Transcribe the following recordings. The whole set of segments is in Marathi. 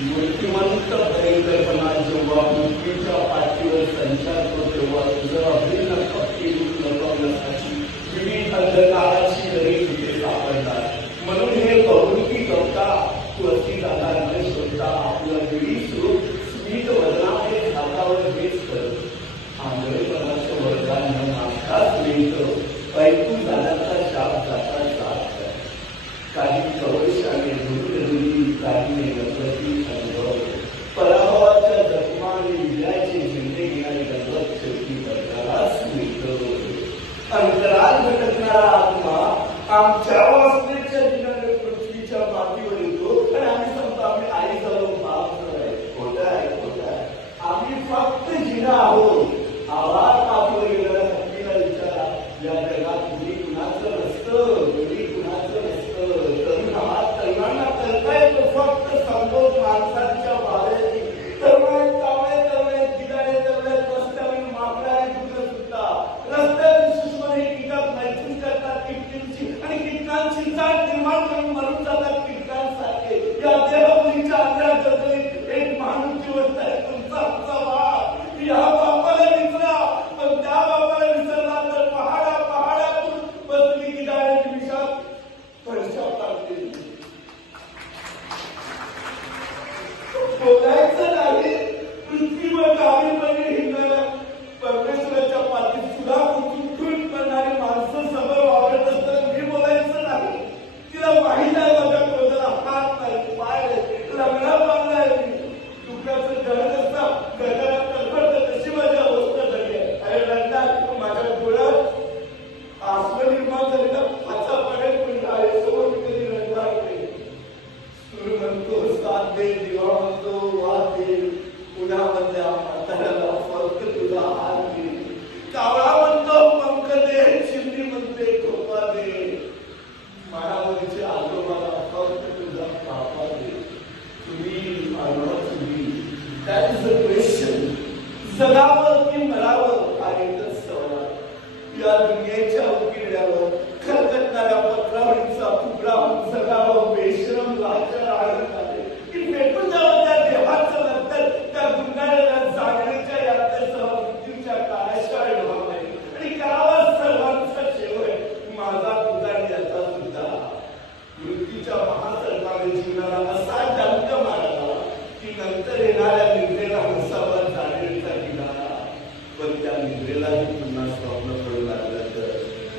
मूर्तिमंत परिकल्पना जेव्हा पृथ्वीच्या पाठीवर संचारतो तेव्हा तुझं अभिन्न भक्ती लपवण्यासाठी विविध अंधकाराची दरी तिथे सापडतात. म्हणून हे बहुरूपी कवता तू अति दादा न शोधता आपलं विडी स्वरूप स्मित वदनाने हातावर हेच करत आंधळेपणाचं वरदान न मागताच मिळतं. ऐकून दादाचा शाप जाता जात काही कवशाने धुरधुरी काही गणपती अनुभव पराभवाच्या जखमा आणि विजयाचे झेंडे घेणारी गणपत शेवटी वर्गालाच मिळतो. अंतराळ भटकणारा आत्मा आमच्या वासनेच्या दिनाने पृथ्वीच्या मातीवर येतो आणि आम्ही सांगतो आम्ही आई झालो बाप झालोय. खोटं आहे खोटं आहे. आम्ही फक्त जिना आहोत. आवाज मातीवर गेलेल्या हत्तीला विचारा या जगात मुली कुणाचं नसतं मुली कुणाचं नसतं. तरुणांना करता येतो फक्त संबोध माणसांच्या बाहेर तरुण कावळे दिगाडे रस्त्यावर माकडाने दुखलं सुद्धा रस्त्यावर सुषमने कीटक मैथून करतात कीटकांची आणि कीटकांची जात निर्माण करून मरून जातात कीटकांसारखे. या देहबोलीच्या आंध्या जगलीत एक माणूस जिवंत आहे तुमचा आमचा बाप. या बापाला विसरा पण त्या बापाला विसरला तर पहाडातून बसली किडाळ्याची विषात पडशा टाकतील. बोलायचं नाही पृथ्वीवर गावी वगैरे हिंडायला परमेश्वराच्या पाठीत सुद्धा कुठून करणारी माणसं समोर वावरत असतात. मी बोलायचं नाही. तिला माहीत आहे माझ्या क्रोधाला हात नाही पाय नाही लग्न बांधलाय मी. दुःखाचं घर कसं घराला कल्पत तशी माझी अवस्था झाली आहे. अरे रडणार माझ्या डोळ्यात आसम निर्माण झालेला फाचा पडेल पण शाळेसमोर कधी रडणार नाही. सूर म्हणतो साथ दे दिवा म्हणतो वाद दे पुन्हा म्हणत्या म्हाताऱ्याला फक्त तुझा हात दे. कावळा म्हणतो पंख दे चिमणी म्हणते खोपा दे. मायावरचे आजोबाला फक्त तुझा पापा दे. तुम्ही मानवा तुम्ही दॅट इज अ क्वेश्चन. जगावं की मरावं हा एकच सवाल. या दुनियेच्या उकिरड्यावर खरकटणाऱ्या पत्रावळीचा तुकडा जगावं बेशरम लाचार आढळत आले की भेटून जावं त्या देवाचं नंतर त्या गुंडाळ्याला जागण्याच्या यात्रेसह मृत्यूच्या काळाशिवाय व्हावं नाही आणि करावा सर्वांचा शेवय माझा तुझा याचा सुद्धा. मृत्यूच्या महासर्गाने जीवनाला असा डंक मारला की नंतर येणाऱ्या निद्रेला हंसावा जाणीचा किनारा. पण त्या निद्रेलाही पुन्हा स्वप्न पडू लागलं तर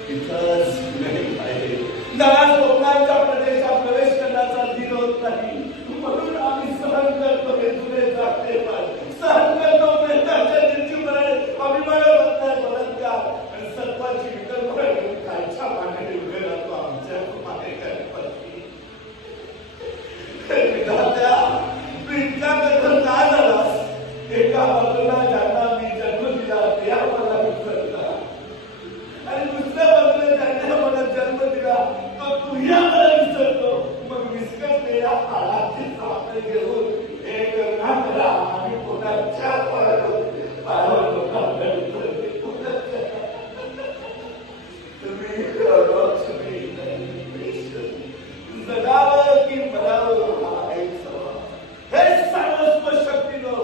तिथंच नाही पाहिजे. नळा स्वप्नांच्या प्रदेशात प्रवेश करण्याचा दिन होत नाही. म्हणून आम्ही सहन करतो हे जुने जागते पाहिजे. सहन करतो प्रेताच्या निर्जीवपणाने अभिमानाबद्ध आहे बलात्कार आणि सर्पाची विकल्पना घेऊन कालच्या मागे उभे राहतो आमच्या मागे गणपती. विधात्या इतका कठोर का झालास? एका बाजूला ज्यांना मी जन्म दिला त्या मला विसरला आणि दुसऱ्या बाजूला ज्यांना मला जन्म दिला तो तुझ्या मला विसरतो. मग विस्कटलेल्या हाडाची साखर घेऊन एक करा आम्ही कोणाच्या पायावर लोकांना जगावं की मरावं हा एक सवाल. हे सर्वस्व शक्तीनं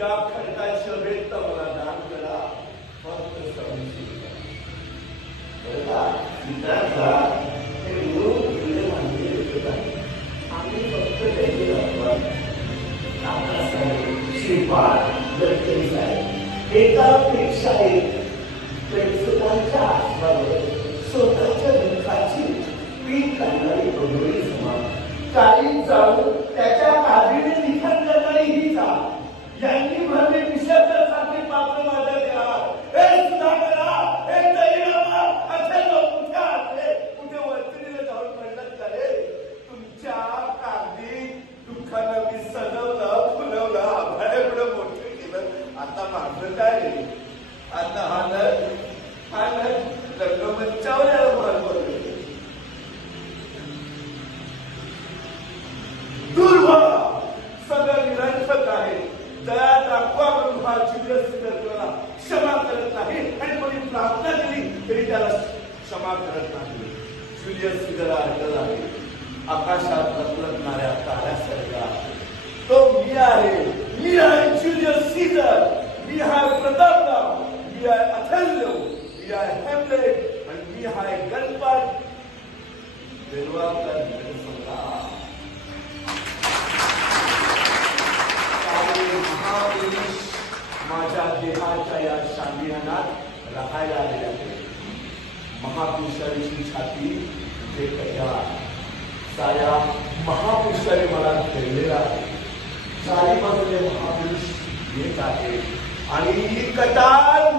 या खंडाची अभेदता मला दान करा. फक्त आम्ही फक्त एकापेक्षा एक प्रेक्षकांच्या आसपावर स्वतःच्या दुःखाची पीक काढणारी बघोरी समान. काही जाऊन त्याच्या काळजीने लिखाण करणारी ही जा. यांनी भरले विषयाच्या सारखे पात्र माझ्या देहात. हे सुद्धा करा हे तैरामा असे लोक कुठे असले कुठे वरतीला जाऊन पडलं करे. तुमच्या कागदी दुःखानं मी सजवलं फुलवलं आभाळे पुढे मोठे केलं. आता माझं काय रे? आता हा लग्नमंचावर दूर व्हा. सगळं निरर्थक आहे. दया दाखवा म्हणून हा जुलियस सीझरला क्षमा करत नाही आणि कोणी प्रार्थना केली तरी त्याला क्षमा करत नाही. जुलियस सीझर आलेला आहे आकाशात लपलपणाऱ्या ताऱ्यासारखा. तो मी आहे ज्युलियस सीझर, मी आहे प्रतापराव, मी आहे अथल्यो, मी आहे हॅम्लेट आणि मी आहे गणपत बेलवाकर जनसंग्राम. महापुरुष माझ्या देहाच्या या शांतिहानात राहायला आलेले आहेत. महापुरुषांची छाती जे कट्यार साऱ्या महापुरुषाने मला खेळलेला आहे. चारी बाजूने महापुरुष येत आहे आणि ही कटार